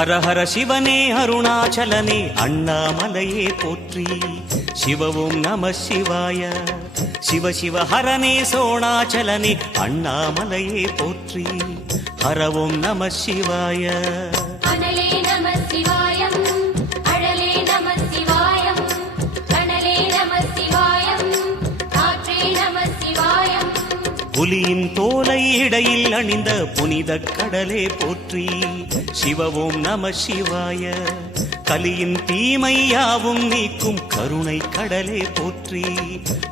ஹர ஹர சிவனே அருணாச்சலனே அண்ணாமலையே போற்றி. சிவவும் நம சிவாய. சிவ சிவ ஹரனே சோணாச்சலனே அண்ணாமலையே போற்றி. ஹரவும் நம சிவாய. அனலே நம சிவாயம், அழலே நம சிவாயம், கனலே நம சிவாயம், காற்றே நம சிவாயம். புலியின் தோலை இடையில் அணிந்த புனித கடலே போற்றி. சிவவும் நம சிவாய. கலியின் தீமையாவும் நீக்கும் கருணை கடலே போற்றி.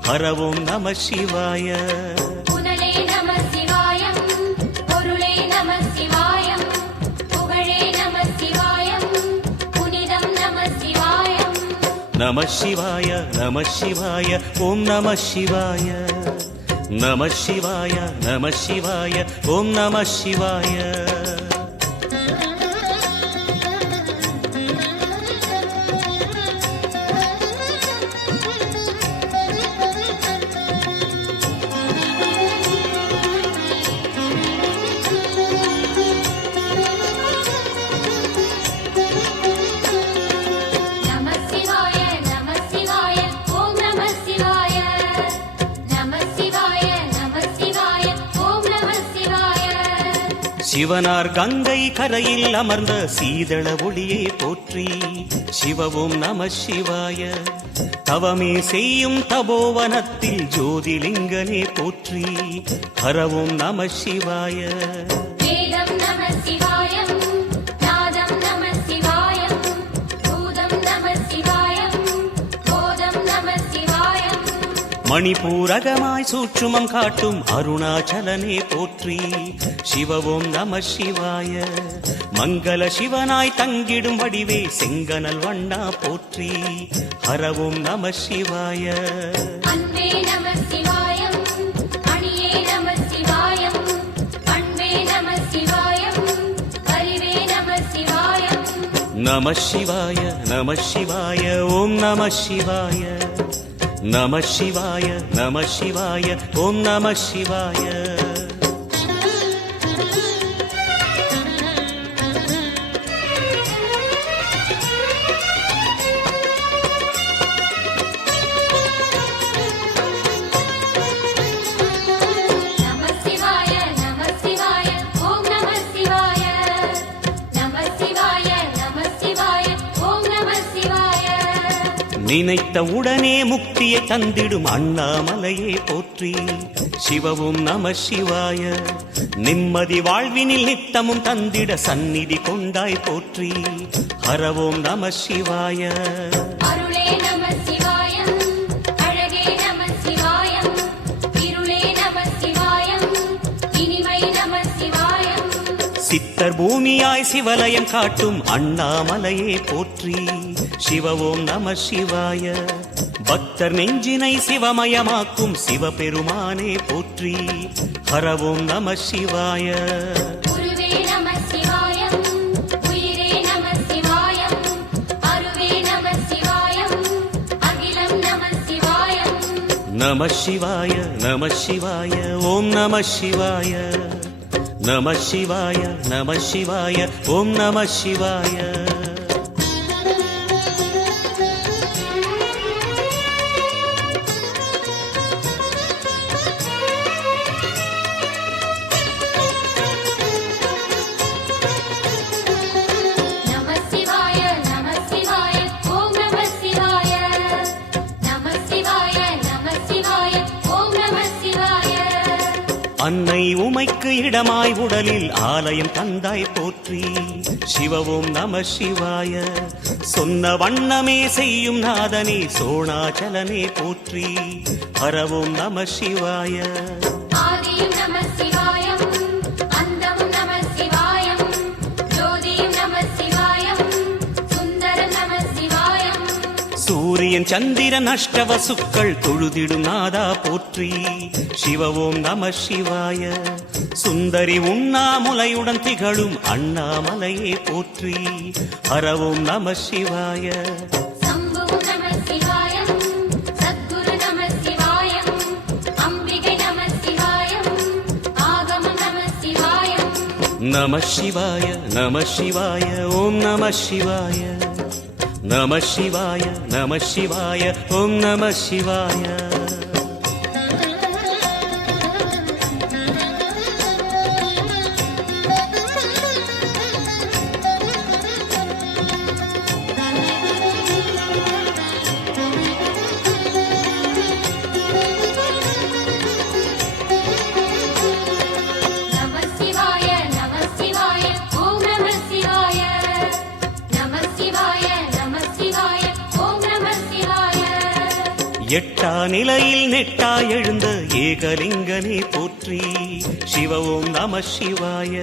ஹரவும் நம சிவாய. புனலே நம சிவாயம், பொருளே நம சிவாயம், புகழே நம சிவாயம், புனிதம் நம சிவாயம். நம சிவாய நம சிவாய ஓம் நம சிவாய. நம சிவாய நம சிவாய ஓம் நம சிவாய. நம சிவாய நம சிவாய ஓம் நம சிவாய. நம சிவாய நம சிவாய ஓம் நம சிவாய. சிவனார் கங்கை கரையில் அமர்ந்த சீதள ஒளியே போற்றி. சிவவும் நம சிவாய. தவமே செய்யும் தபோவனத்தில் ஜோதிலிங்கனே போற்றி. ஹரவும் நம சிவாய. வேதம் நம சிவாயம், நாதம் நம சிவாயம், பூதம் நம சிவாயம், போதம் நம சிவாயம். மணிபூரகமாய் சூட்சுமம் காட்டும் அருணாச்சலனே போற்றி. சிவவும் நம சிவாய. மங்கள சிவனாய் தங்கிடும் வடிவே செங்கனல் வண்ணா போற்றி. ஹரவும் நம சிவாய. அன்பே நம சிவாயம், அணியே நம சிவாயம், பண்பே நம சிவாயம், அறிவே நம சிவாயம். நம சிவாய நம சிவாய ஓம் நம சிவாய. நம சிவாய நம சிவாய ஓம் நம சிவாய. நம சிவாய நம சிவாய ஓம் நம சிவாய. நம சிவாய நம சிவாய ஓம் நம சிவாய. நினைத்த உடனே முக்தியை தந்திடும் அண்ணாமலையே போற்றி. சிவவும் நம சிவாய. நிம்மதி வாழ்வினில் நித்தமும் தந்திட சந்நிதி கொண்டாய் போற்றி. ஹரவோம் நம சிவாய. அருளே நம சிவாயம், அழகே நம சிவாயம், இருளே நம சிவாயம், இனிமை நம சிவாயம். சித்தர் பூமியாய் சிவலயம் காட்டும் அண்ணாமலையே போற்றி. சிவவோம் நம சிவாய. பக்தர் நெஞ்சினை சிவமயமாக்கும் சிவபெருமானே போற்றி. ஹரவோம் நம சிவாய. குருவே நம சிவாயம், உயிரே நம சிவாயம், அருவே நம சிவாயம், அகிலம் நம சிவாயம். நம சிவாய நம சிவாய ஓம் நம சிவாய. நம சிவாய நம சிவாய ஓம் நம சிவாய. நம சிவாய நம சிவாய ஓம் நம சிவாய. நம சிவாய நம சிவாய ஓம் நம சிவாய. அன்னை உமைக்கு இடமாய் உடலில் ஆலயம் தந்தாய் போற்றி. சிவவோம் நம சிவாய. சொன்ன வண்ணமே செய்யும் நாதனே சோணாச்சலனே போற்றி. ஹரவோம் நம சிவாய. ஆதியும் நம சிவாயம், அந்தமும் நம சிவாயம், ஜோதியும் நம சிவாயம், சுந்தரம் நம சிவாயம். சூரியன் சந்திரன் அஷ்டவசுக்கள் தொழுதிடும் நாதா போற்றி. சிவவோம் நம சிவாய. சுந்தரி உண்ணாமுலையுடன் திகழும் அண்ணாமலையே போற்றி. ஹரவோம் நம சிவாய. சம்புவும் நம சிவாயம், சத்குரு நம சிவாயம், அம்பிகை நம சிவாயம், ஆகமம் நம சிவாயம். நம சிவாய நம சிவாய ஓம் நம சிவாய நம சிவாய நம சிவாய ஓம் நம சிவாய நம சிவாய நம சிவாய ஓம் நம சிவாய நம சிவாய நம சிவாய ஓம் நம சிவாய எட்டா நிலையில் நெட்டா எழுந்த ஏகலிங்கனே போற்றி சிவ ஓம் நம சிவாய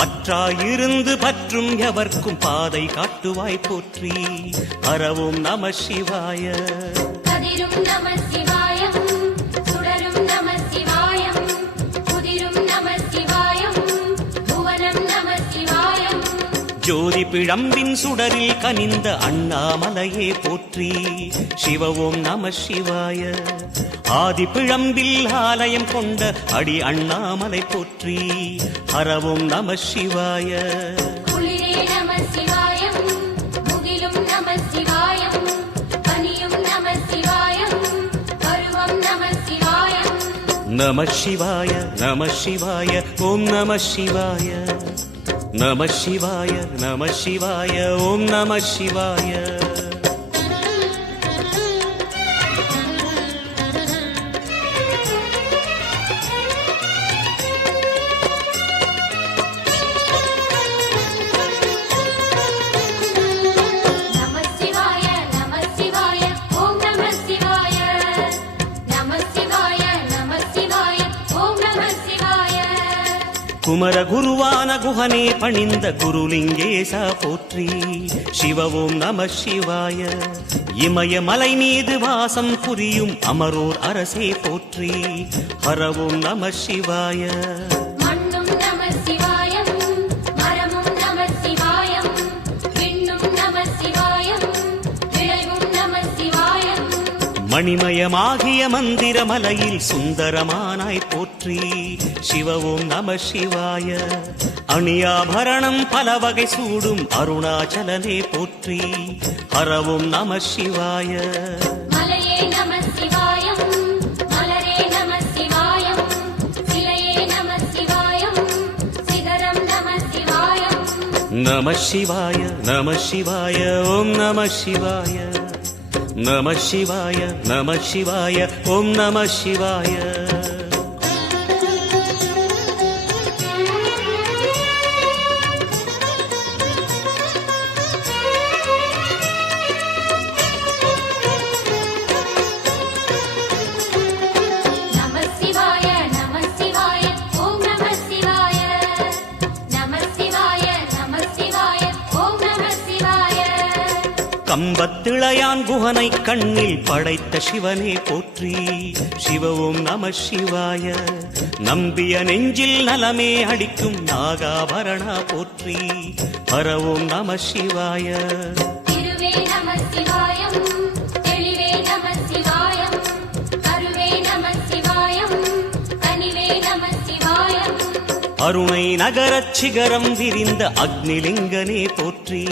பற்றாயிருந்து பற்றும் எவர்க்கும் பாதை காட்டுவாய் போற்றி ஹரவோம் நம சிவாய கதிரும் நம சிவாயம் சுடரும் நம சிவாயம் புதிரும் நம சிவாயம் புவனம் நம சிவாயம் ஜோதி பிழம்பின் சுடரில் கனிந்த அண்ணாமலையே போற்றி சிவ ஓம் நம சிவாய ஆதி பிழம்பில் ஆலயம் கொண்ட அடி அண்ணாமலை போற்றி ஹரவோம் நம சிவாய குளிரே நம சிவாயம் முகிலும் நம சிவாயம் பனியும் நம சிவாயம் பருவம் நம சிவாயம் நம சிவாய நம சிவாய ஓம் நம சிவாய நம சிவாய நம சிவாய ஓம் நம சிவாய நம சிவாய நம சிவாய ஓம் நம சிவாய நம சிவாய நம சிவாய ஓம் நம சிவாய குமர குருவான குஹனே பணிந்த குருலிங்கேசா போற்றி சிவ ஓம் நம சிவாய இமயமலை மீது வாசம் புரியும் அமரோர் அரசே போற்றி ஹரவோம் நம சிவாய மண்ணும் நம சிவாயம் மரமும் நம சிவாயம் விண்ணும் நம சிவாயம் விளைவும் நம சிவாயம் மணிமயமாகிய மந்திரமலையில் சுந்தரமானாய் போற்றி சிவ ஓம் நம சிவாய அணியாபரணம் பல வகை சூடும் அருணாச்சலனே போற்றி ஹரவோம் நம சிவாய மலையே நம சிவாயம் மலரே நம சிவாயம் சிலையே நம சிவாயம் சிகரம் நம சிவாயம் நம சிவாய நம சிவாய ஓம் நம சிவாய நம சிவாய நம சிவாய ஓம் நம சிவாய நம சிவாய நம சிவாய ஓம் நம சிவாய நம சிவாய நம சிவாய ஓம் நம சிவாய கம்பத்திளையான் குஹனை கண்ணில் படைத்த சிவனே போற்றி சிவ ஓம் நம சிவாய நம்பிய நெஞ்சில் நலமே அடிக்கும் நாகாபரணா போற்றி ஹரவோம் நம சிவாய திருவே நம சிவாயம் தெளிவே நம சிவாயம் கருவே நம சிவாயம் கனிவே நம சிவாயம் அருணை நகரச் சிகரம் விரிந்த அக்னிலிங்கனே போற்றி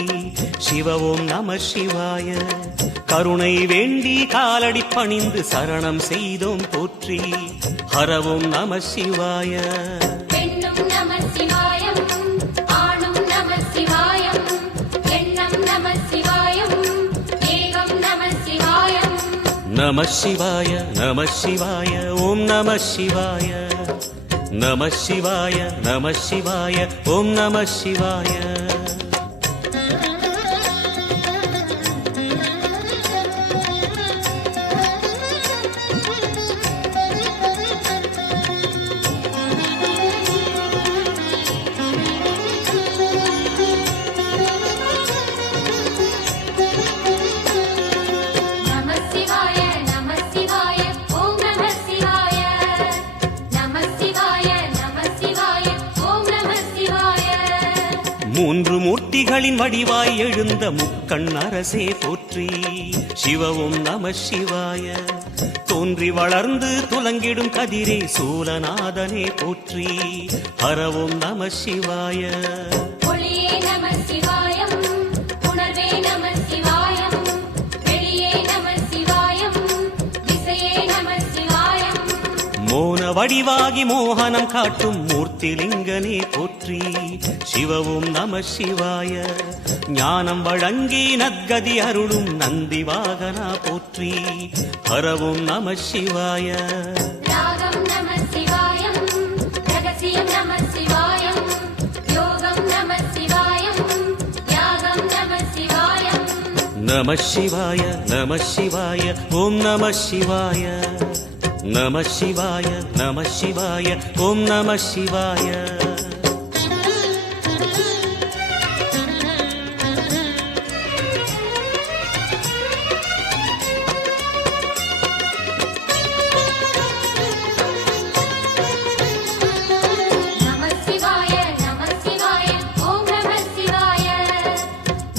சிவ ஓம் நம சிவாய கருணை வேண்டி காலடி பணிந்து சரணம் செய்தோம் போற்றி ஹரவோம் நம சிவாய பெண்ணும் நம சிவாயம் ஆணும் நம சிவாயம் எண்ணம் நம சிவாயம் ஏகம் நம சிவாயம் நம சிவாய நம சிவாய ஓம் நம சிவாய நம சிவாய நம சிவாய ஓம் நம சிவாய நம சிவாய நம சிவாய ஓம் நம சிவாய நம சிவாய நம சிவாய ஓம் நம சிவாய மூன்று மூர்த்திகளின் வடிவாய் எழுந்த முக்கண் அரசே போற்றி. சிவவும் நம சிவாய. தோன்றி வளர்ந்து துலங்கிடும் கதிரே சூலநாதனே போற்றி. ஹரவும் நம சிவாய. ஒளியே நம சிவாயம், உணர்வே நம சிவாயம், வெளியே நம சிவாயம், திசையே நம சிவாயம். மோன வடிவாகி மோகனம் காட்டும் மூர்த்திலிங்கனே போற்றி. சிவவும் நம சிவாய. ஞானம் வழங்கி நற்கதி அருளும் நந்தி வாகனா போற்றி. ஹரவும் நம சிவாய. ராகம் நம சிவாயம், ரகசியம் நம சிவாயம், யோகம் நம சிவாயம், யாகம் நம சிவாயம். நம சிவாய நம சிவாய ஓம் நம சிவாய. நம சிவாய நம சிவாய ஓம் நம சிவாய. நம சிவாய நம சிவாய ஓம் நம சிவாய.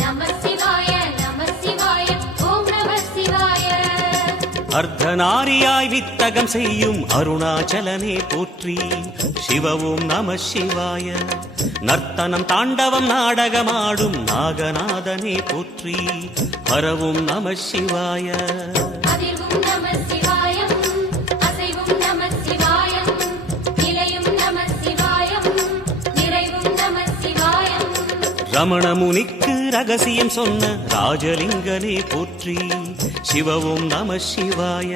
நம சிவாய நம சிவாய ஓம் நம சிவாய. அர்த்தநாரியாய் வித்தகம் செய்யும் அருணாச்சலனே போற்றி. சிவவும் நம சிவாய. நர்த்தனம் தாண்டவம் நாடகமாடும் நாகநாதனே போற்றி. ஹரவும் நம சிவாய. அதிர்வும் நம சிவாயம், அசைவும் நம சிவாயம், நிலையும் நம சிவாயம், நிறைவும் நம சிவாயம். ரமண முனிக்கு ரகசியம் சொன்ன ராஜலிங்கனே போற்றி. சிவவும் நம சிவாய.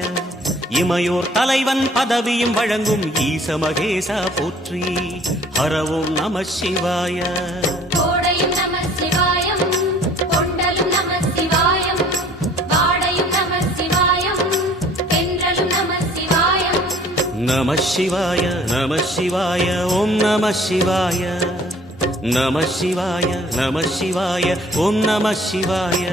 இமையோர் தலைவன் பதவியும் வழங்கும் ஈச மகேசா போற்றி. ஹரவும் நம சிவாய. கோடையும் நம சிவாயம், கொண்டலும் நம சிவாயம், வாடையும் நம சிவாயம், தென்றலும் நம சிவாயம். நம சிவாய நம சிவாய ஓம் நம சிவாய. நம சிவாய நம சிவாய ஓம் நம சிவாய.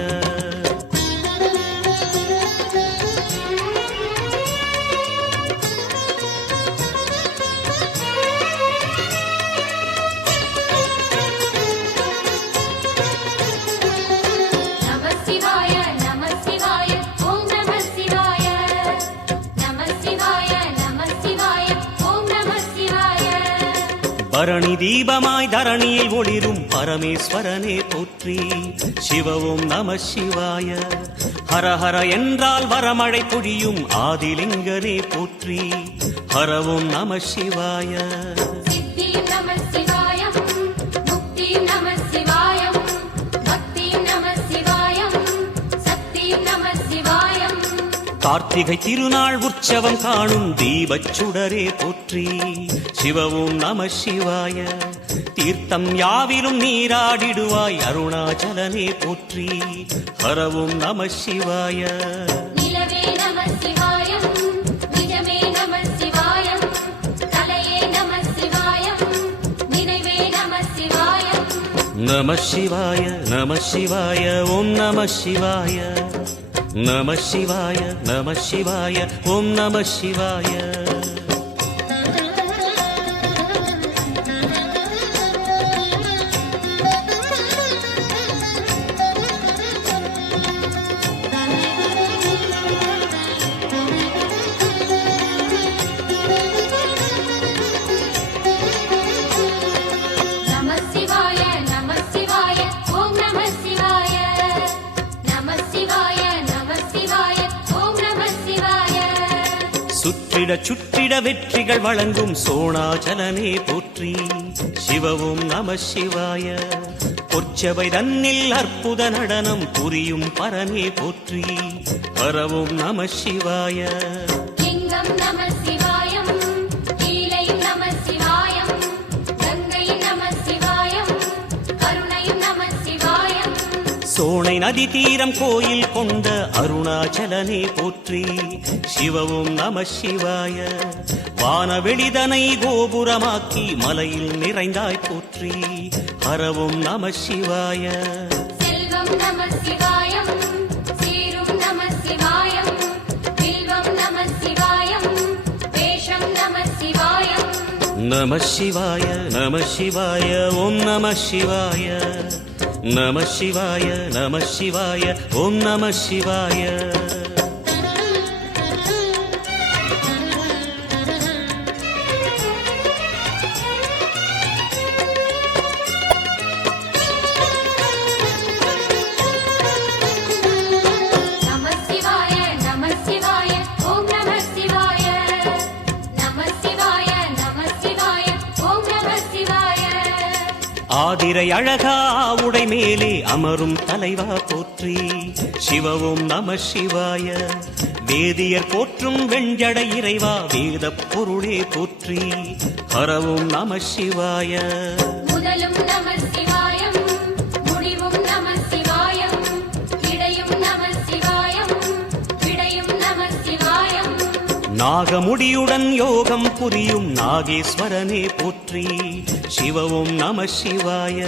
நம சிவாய நம சிவாய ஓம் நம சிவாய. நம சிவாய நம சிவாய ஓம் நம சிவாய. பரணி தீபமாய் தரணியில் ஒளிரும் பரமேஸ்வரனே போற்றி. சிவவும் நம சிவாய. ஹரஹர என்றால் வரமழை பொழியும் ஆதிலிங்கனே போற்றி. ஹரவும் நம சிவாய. சித்தியும் நம சிவாயம், முக்தியும் நம சிவாயம், பக்தியும் நம சிவாயம், சக்தியும் நம சிவாயம். கார்த்திகை திருநாள் உற்சவம் காணும் தீபச் சுடரே போற்றி. சிவவும் நம சிவாய. தீர்த்தம் யாவிலும் நீராடிடுவாய் அருணாச்சலனே போற்றி. ஹரவும் நம சிவாய. நிலவே நம சிவாயம், நிஜமே நம சிவாயம், கலையே நம சிவாயம், நினைவே நம சிவாயம். நம சிவாய நம சிவாய ஓம் நம சிவாய. நம சிவாய நம சிவாய ஓம் நம சிவாய. நம சிவாய நம சிவாய ஓம் நம சிவாய. நம சிவாய நம சிவாய ஓம் நம சிவாய. சுற்றிட சுற்றிட வெற்றிகள் வழங்கும் சோணாச்சலனே போற்றி. சிவவும் நம சிவாய. பொற்சபை தன்னில் அற்புத நடனம் புரியும் பரனே போற்றி. ஹரவும் நம சிவாய. லிங்கம் நம சிவாயம், லீலையும் நம சிவாயம், கங்கையும் நம சிவாயம், கருணையும் நம சிவாயம். சோனை நதி தீரம் கோயில் கொண்ட அருணாச்சலனே போற்றி. சிவவும் நம சிவாய. வானவெளிதனை கோபுரமாக்கி மலையில் நிறைந்தாய் போற்றி. ஹரவும் நம சிவாய. செல்வம் நம சிவாயம், சீரும் நம சிவாயம், வில்வம் நம சிவாயம், வேஷம் நம சிவாயம். நம சிவாய நம சிவாய ஓம் நம சிவாய நம சிவாய நம சிவாய ஓம் நம சிவாய நம சிவாய நம சிவாய ஓம் நம சிவாய நம சிவாய நம சிவாய ஓம் நம சிவாய ஆதிரை அழகா உடை மேலே அமரும் தலைவா போற்றி சிவவும் நம சிவாய வேதியர் போற்றும் வெண்ஜடை இறைவா வேத பொருளே போற்றி ஹரவும் நம சிவாய முதலும் நம சிவாயம் முடிவும் நம சிவாயம் இடையும் நம சிவாயம் விடையும் நம சிவாயம் நாகமுடியுடன் யோகம் புரியும் நாகேஸ்வரனே போற்றி சிவவும் நம சிவாய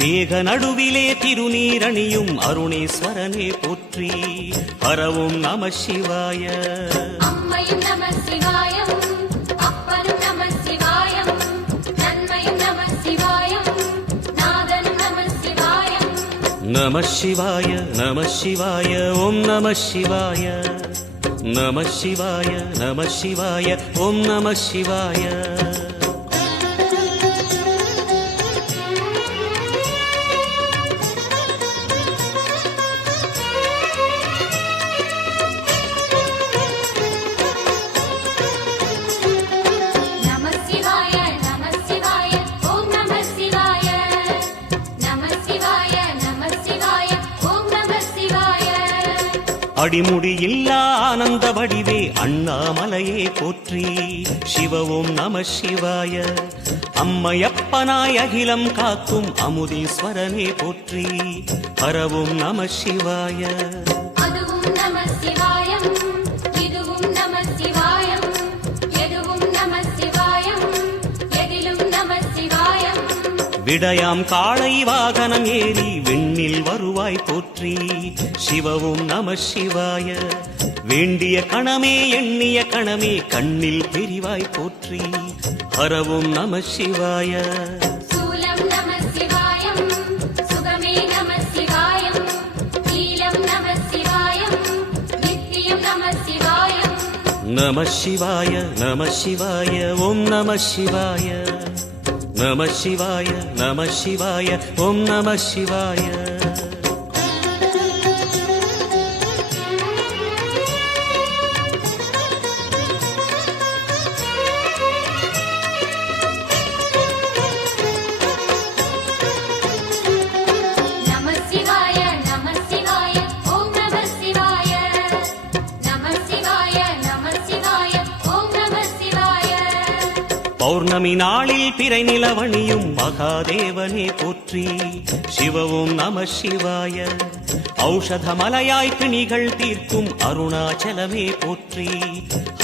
வேக நடுவிலே திருநீரணியும் அருணேஸ்வரனே போற்றி ஹரவும் நம சிவாய அம்மையும் நம சிவாயம் அப்பனும் நம சிவாயம் நன்மையும் நம சிவாயம் நாதனும் நம சிவாயம் நம சிவாய நம சிவாய ஓம் நம சிவாய நம சிவாய நம சிவாய ஓம் நம சிவாய நம சிவாய நம சிவாய ஓம் நம சிவாய நம சிவாய நம சிவாய ஓம் நம சிவாய அடிமுடியில்லா ஆனந்த வடிவே அண்ணாமலையே போற்றி சிவவும் நம சிவாய அம்மையப்பனாய் அகிலம் காக்கும் அமுதீஸ்வரனே போற்றி ஹரவும் நம சிவாய அதுவும் நம சிவாயம் இதுவும் நம சிவாயம் எதுவும் நம சிவாயம் எதிலும் நம சிவாயம் விடயாம் காளை வாகனம் ஏறி விண்ணில் வருவாய் போற்றி சிவவும் நம சிவாய வேண்டிய கணமே எண்ணிய கணமே கண்ணில் தெரிவாய் போற்றி ஹரவும் நம சிவாய சூலம் நம சிவாயம் சுகமே நம சிவாயம் நீலம் நம சிவாயம் நித்தியம் நம சிவாயம் நம சிவாய நம சிவாய ஓம் நம சிவாய நம சிவாய நம சிவாய ஓம் நம சிவாய நம சிவாய நம சிவாய ஓம் நம சிவாய நம சிவாய நம சிவாய ஓம் நம சிவாய பௌர்ணமி நாளில் பிறை நிலவணியும் மகாதேவனே போற்றி சிவவும் நம சிவாய ஔஷதமலையாய் பிணிகள் தீர்க்கும் அருணாச்சலமே போற்றி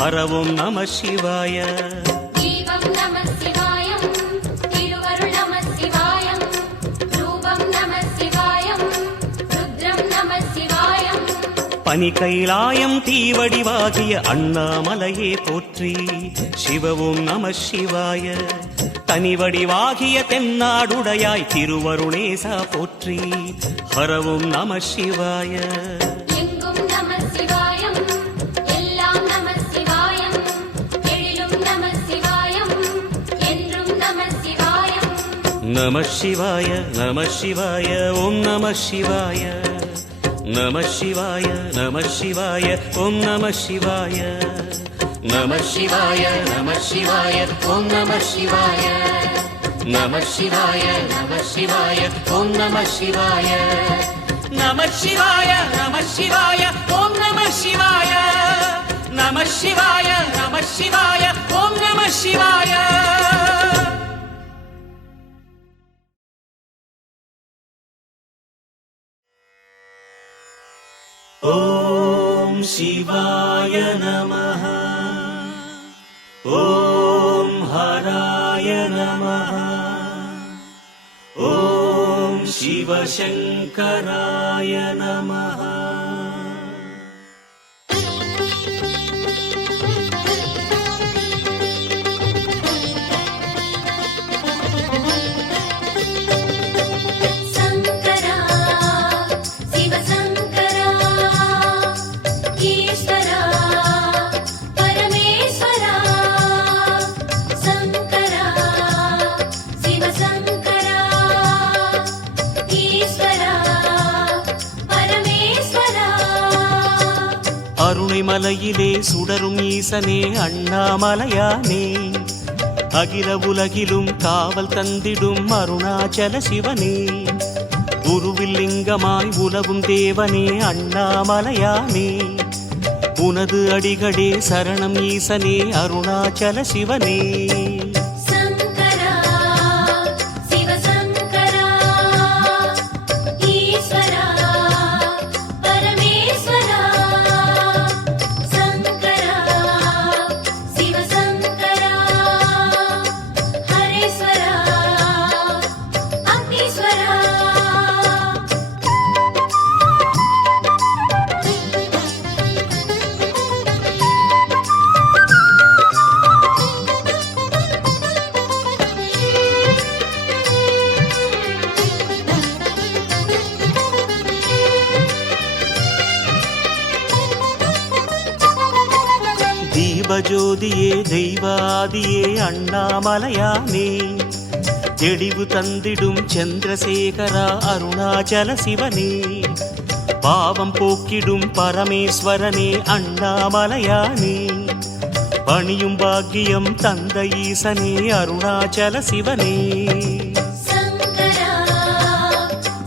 ஹரவும் நம சிவாய தீபம் நம சிவாயம் திருவருள் நம சிவாயம் ரூபம் நம சிவாயம் ருத்ரம் நம சிவாயம் பனி கைலாயம் தீவடிவாகிய அண்ணாமலையே போற்றி சிவவும் நம சிவாய தனிவடிவாகிய தென்னாடுடையாய் திருவருணேசா போற்றி ஹரவும் நம சிவாய எங்கும் நம சிவாயம் எல்லாம் நம சிவாயம் எழிலும் நம சிவாயம் என்றும் நம சிவாயம் நம சிவாய நம சிவாய ஓம் நம சிவாய நம சிவாய நம சிவாய ஓம் நம சிவாய நம சிவாய நம சிவாய ஓம் நம சிவாய நம சிவாய நம சிவாய ஓம் நம சிவாய நம சிவாய நம சிவாய ஓம் நம சிவாய நம சிவாய நம சிவாய ஓம் நம சிவாய ஓம் சிவாய நமः ஓம் ஹராய நமः ஓம் சிவசங்கராய நமः அருணை மலையிலே சுடரும் ஈசனே அண்ணாமலையானே அகில உலகிலும் காவல் தந்திடும் அருணாச்சல சிவனே உருவில் லிங்கமாய் உலவும் தேவனே அண்ணாமலையானே உனது அடிகளே சரணம் ஈசனே அருணாச்சல சிவனே சங்கரா சிவசங்கரா ஈஸ்வரா பரமேஸ்வரா சங்கரா சிவசங்கரா ஹரேஸ்வரா அக்னீஸ்வரா தீபஜோதியே தெய்வாதியே அண்ணாமலையானே தெளிவு தந்திடும் சந்திரசேகரா அருணாச்சல சிவனே பாவம் போக்கிடும் பரமேஸ்வரனே அண்ணாமலையானே பணியும் பாக்கியம் தந்த ஈசனே அருணாச்சல சிவனே சங்கரா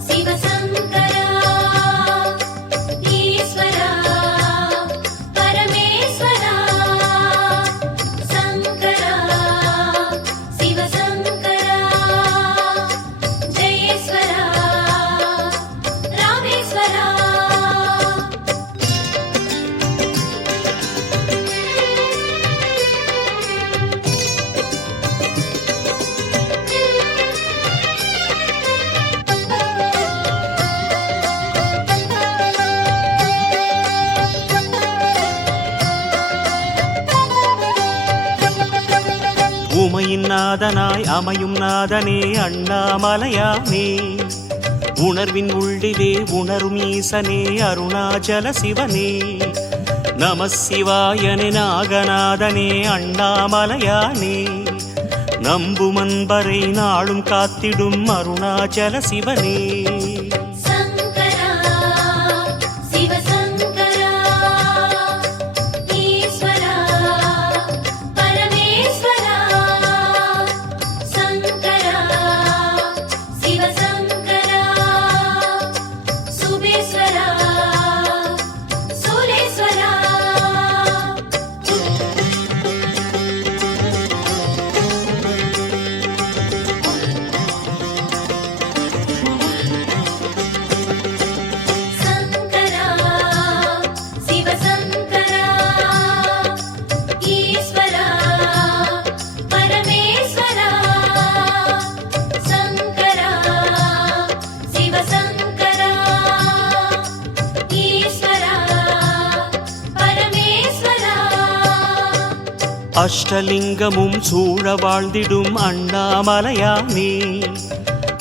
சிவசங்கரா ஈஸ்வரா பரமேஸ்வரா சங்கரா சிவசங்கரா ஜெயேஸ்வரா ராமேஸ்வரா உமையின் நாதனாய் அமையும் நாதனே அண்ணாமலையானே உணர்வின் உள்ளிலே உணரும் ஈசனே அருணாச்சல சிவனே நம சிவாயனே நாகநாதனே அண்ணாமலையானே நம்பும் அன்பரை நாளும் காத்திடும் அருணாச்சல சிவனே சங்கரா சிவசங்கரா ஈஸ்வரா பரமேஸ்வரா சங்கரா சிவசங்கரா சுபேஸ்வரா சூலேஸ்வரா சங்கரா சிவசங்கரா ஈஸ்வரா பரமேஸ்வரா சங்கரா சிவசங்கரா ஈஸ்வரா பரமேஸ்வரா அஷ்டலிங்கமும் சூழ வாழ்ந்திடும் அண்ணாமலையானே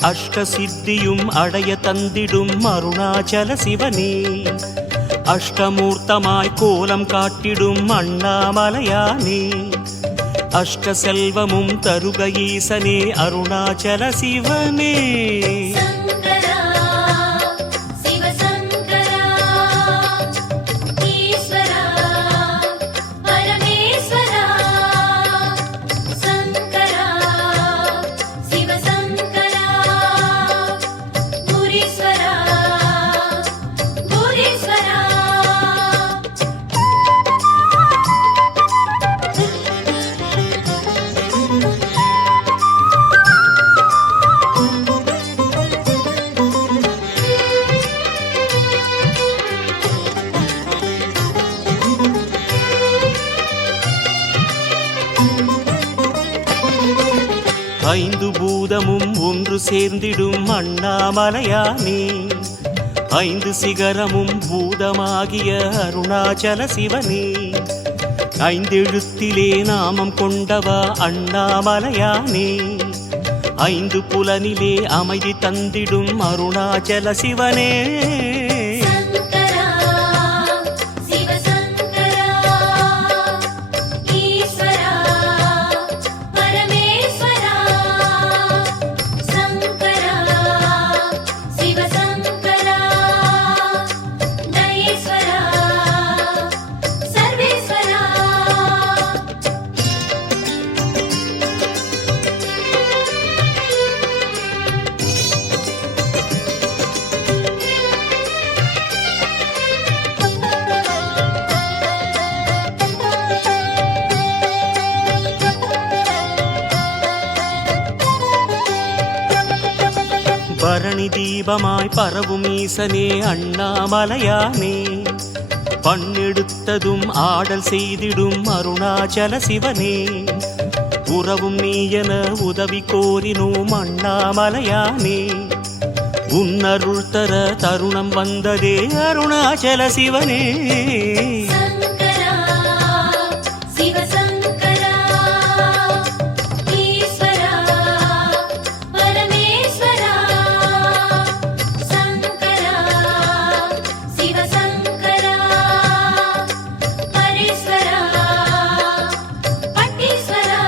அஷ்ட சித்தியும் அடைய தந்திடும் அருணாச்சல சிவனே அஷ்டமூர்த்தமாய் கோலம் காட்டிடும் அண்ணாமலையானே அஷ்ட செல்வமும் தருக ஈசனே அருணாச்சல சிவனே சங்கரா சிவசங்கரா ஈஸ்வரா பரமேஸ்வரா சங்கரா சிவசங்கரா பூரீஸ்வரா பூரீஸ்வரா ஐந்து பூதமும் ஒன்று சேர்ந்திடும் அண்ணாமலையானே ஐந்து சிகரமும் பூதமாகிய அருணாச்சல சிவனே ஐந்தெழுத்திலே நாமம் கொண்டவா அண்ணாமலையானே ஐந்து புலனிலே அமைதி தந்திடும் அருணாச்சல சிவனே சங்கரா சிவசங்கரா ஈஸ்வரா பரமேஸ்வரா சங்கரா சிவசங்கரா ஜெயேஸ்வரா தீபமாய் பரவும் ஈசனே அண்ணாமலையானே பண்ணெடுத்ததும் ஆடல் செய்திடும் அருணாச்சல சிவனே உறவும் நீ என உதவி கோரினோம் அண்ணாமலையானே உன்னருள் தர தருணம் வந்ததே அருணாச்சல சிவனே சங்கரா சிவசங்கரா ஈஸ்வரா பரமேஸ்வரா சங்கரா சிவசங்கரா பரேஸ்வரா பட்டீஸ்வரா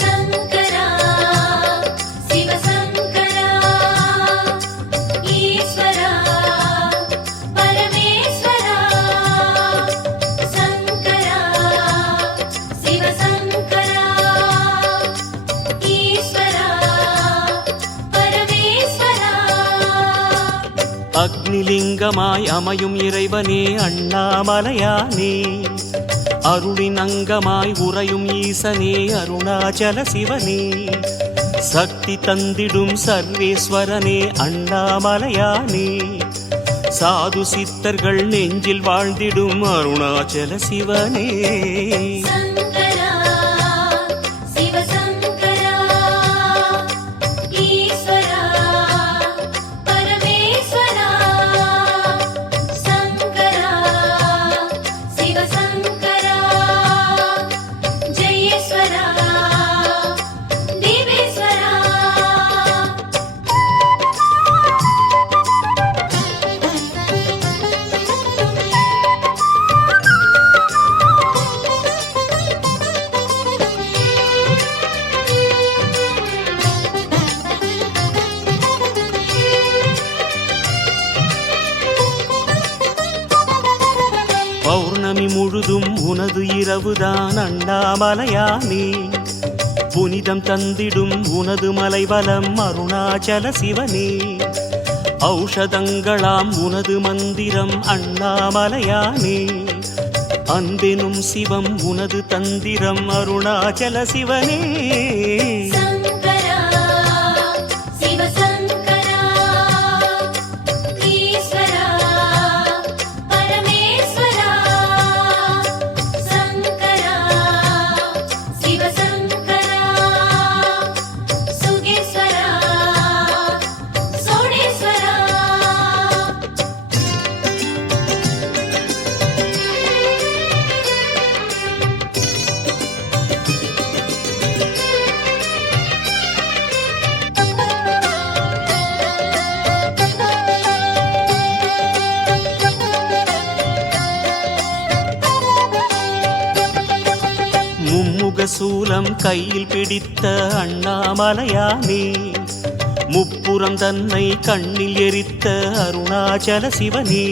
சங்கரா சிவசங்கரா ஈஸ்வரா பரமேஸ்வரா சங்கரா சிவசங்கரா ஈஸ்வரா பரமேஸ்வரா அக்னிலிங்கமாய் அமையும் இறைவனே அண்ணாமலையானே அருளின் அங்கமாய் உறையும் ஈசனே அருணாச்சல சிவனே சக்தி தந்திடும் சர்வேஸ்வரனே அண்ணாமலையானே சாது சித்தர்கள் நெஞ்சில் வாழ்ந்திடும் அருணாச்சல சிவனே சங்கரா சிவசங்கரா ஈஸ்வரா பரமேஸ்வரா சங்கரா சிவசங்கரா ஜெயேஸ்வரா தேவேஸ்வரா பௌர்ணமி முழுதும் உனது இரவுதான் அண்ணாமலையானே புனிதம் தந்திடும் உனது மலைவலம் அருணாச்சல சிவனே ஔஷதங்களாம் உனது மந்திரம் அண்ணாமலையானே அன்பெனும் சிவம் உனது தந்திரம் அருணாச்சல சிவனே சங்கரா சிவசங்கரா ஈஸ்வரா பரமேஸ்வரா சங்கரா சிவசங்கரா சுகேஸ்வரா சோடேஸ்வரா மும்முக சூலம் கையில் பிடித்த அண்ணாமலையானே முப்புறம் தன்னை கண்ணில் எரித்த அருணாச்சல சிவனே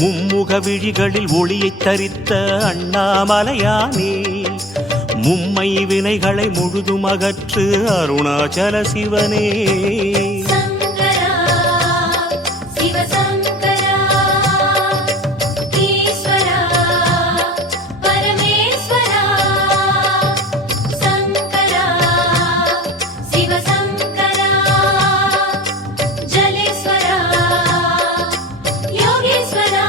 மும்முக விழிகளில் ஒளியைத் தரித்த அண்ணாமலையானே மும்மை வினைகளை முழுதும் அகற்று அருணாச்சல சிவனே சங்கரா சிவசங்கரா ஈஸ்வரா பரமேஸ்வரா சங்கரா சிவசங்கரா ஜலேஸ்வரா யோகேஸ்வரா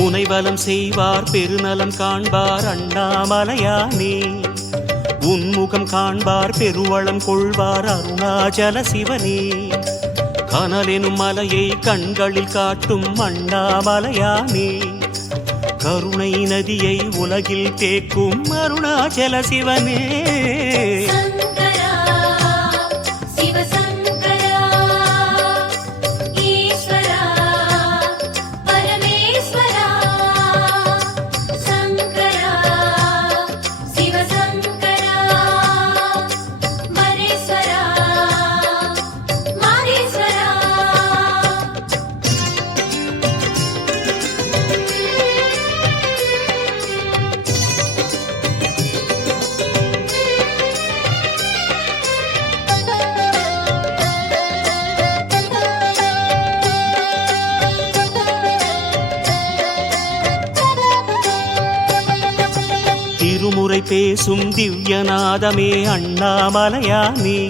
உனைவலம் செய்வார் பெருநலம் காண்பார் அண்ணாமலையானே உன்முகம் காண்பார் பெருவளம் கொள்வார் அருணாச்சல சிவனே கனலெனும் மலையை கண்களில் காட்டும் அண்ணாமலையானே கருணை நதியை உலகில் தேக்கும் அருணாச்சல சிவனே சங்கரா சிவசங்கரா ஈஸ்வரா பரமேஸ்வரா சங்கரா சிவசங்கரா பேசும் திவ்யநாதமே அண்ணாமலையானே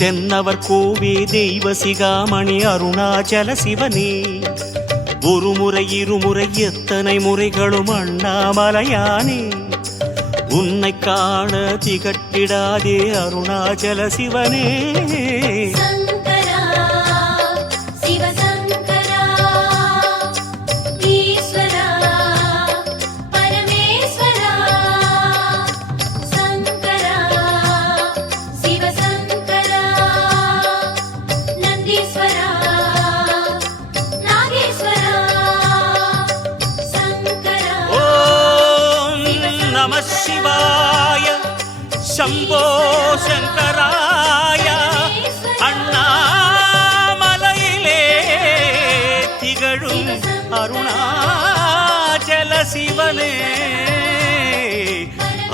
தென்னவர் கோவே தெய்வ சிகாமணி அருணாச்சல சிவனே ஒரு முறை இருமுறை எத்தனை முறைகளும் அண்ணாமலையானே உன்னை காண திகட்டிடாதே அருணாச்சல சிவனே சங்கரா சிவசங்கரா ஈஸ்வரா பரமேஸ்வரா சங்கரா சிவசங்கரா நந்தீஸ்வரா நாகேஸ்வரா சங்கரா ஓம் நம சிவாய சம்போ சங்கராய அண்ணாமலையிலே திகழும் அருணாச்சல சிவனே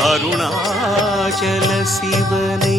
அருணாச்சல சிவனே